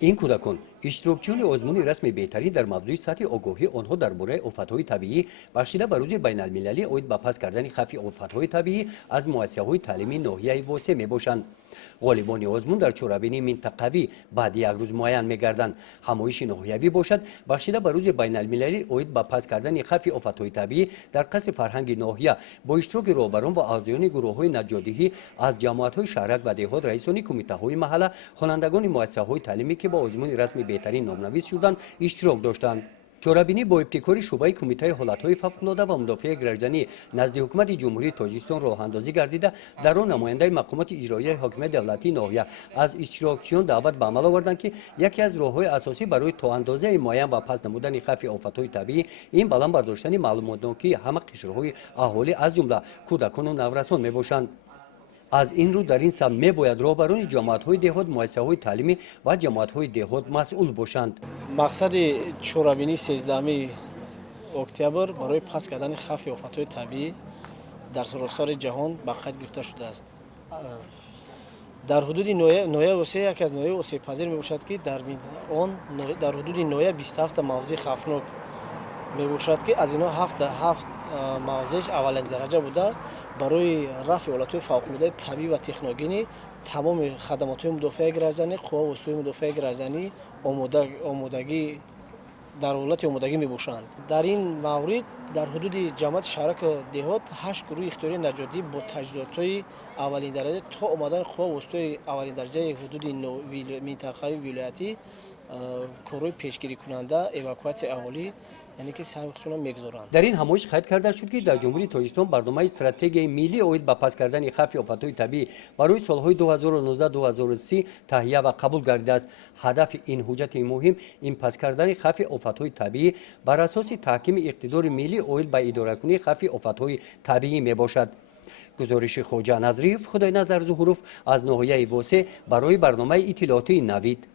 این کودکان اشتراکچیان آزمون رسمی بهترین در موضوع سطح آگاهی آنها درباره آفت‌های طبیعی بخشیده به روز بین المللی اوید به پس کردن خفی آفت‌های طبیعی از مؤسسه‌های تعلیمی ناحیه واسع میباشند. غالبان آزمون در چهاربینی منطقوی بعد یک روز معین میگردند. همایش ناحیوی باشد بخشیده به روز بین المللی اوید به پس کردن خفی آفت‌های طبیعی در قصر فرهنگ ناحیه با اشتراک رهبران و اعضایان گروه‌های نجادی از جماعت‌های شهرک و دهات، رئیسان کمیته‌های محله، خوانندگان مؤسسه‌های تعلیمی که با آزمون رسمی بهترین نام‌نویس شدند اشتراک داشتند. چهاربینی با ابتکار شعبه کمیته حالت‌های فوق‌العاده و مدافع گردنی نزد حکومت جمهوری تاجیکستان راه اندازی گردیده، در آن نماینده مقامات اجرایی حاکمیت دولتی ناحیه از اشتراکچیان دعوت به عمل آوردند که یکی از راه‌های اساسی برای تا اندازه معین و پس نمودن خفی آفت‌های طبیعی این بالا برداشتن معلومات‌نامه‌ای همه قشرهای اهالی از جمله کودکان و نورسان میباشند. از این رو در این سمت میباید رهبران جماعت‌های دهات، مؤسسه‌های تعلیمی و جماعت‌های دهات مسئول باشند. مقصد چهاربینی 13 اکتبر برای پس کردن خفی آفت‌های طبیعی در سراسر جهان به قید گرفته شده است. در حدود ناحیه وسیع یک از ناحیه وسیع پذیر میباشد که در حدود ناحیه 27 موضع خطرناک میباشد که از اینا 7 موضعش اولین درجه بوده. برای رفع حالت‌های فوق‌العاده طبیعی و تکنوگنی تمام خدمات‌های مدافع گردنی، قوا و اسطوره مدافع گردنی آمادگی در حالت آمادگی میباشند. در این مورد در حدود جماعت شهرک دهات 8 گروه اختیاری نجادی با تجهیزات‌های اولین درجه تا آمدن قوا و اسطوره اولین درجه حدود منطقه‌های ولایتی کارهای پیشگیری کننده اواکواسیون اهالی یعنی که سابقشون میگذارند. در این همایش قید کرده شد که در جمهوری تاجیکستان برنامه استراتژی ملی اوید به پس کردن خفی آفت‌های طبیعی برای سالهای 2019-2030 تهیه و قبول گردیده است. هدف این حجت مهم این پس کردن خفی آفت‌های طبیعی بر اساس تحکیم اقتدار ملی اوید به اداره کنی خفی آفت‌های طبیعی میباشد. گزارش خواجه نظریف خدای نظر ظهوروف از ناحیه واسع برای برنامه اطلاعاتی نوید.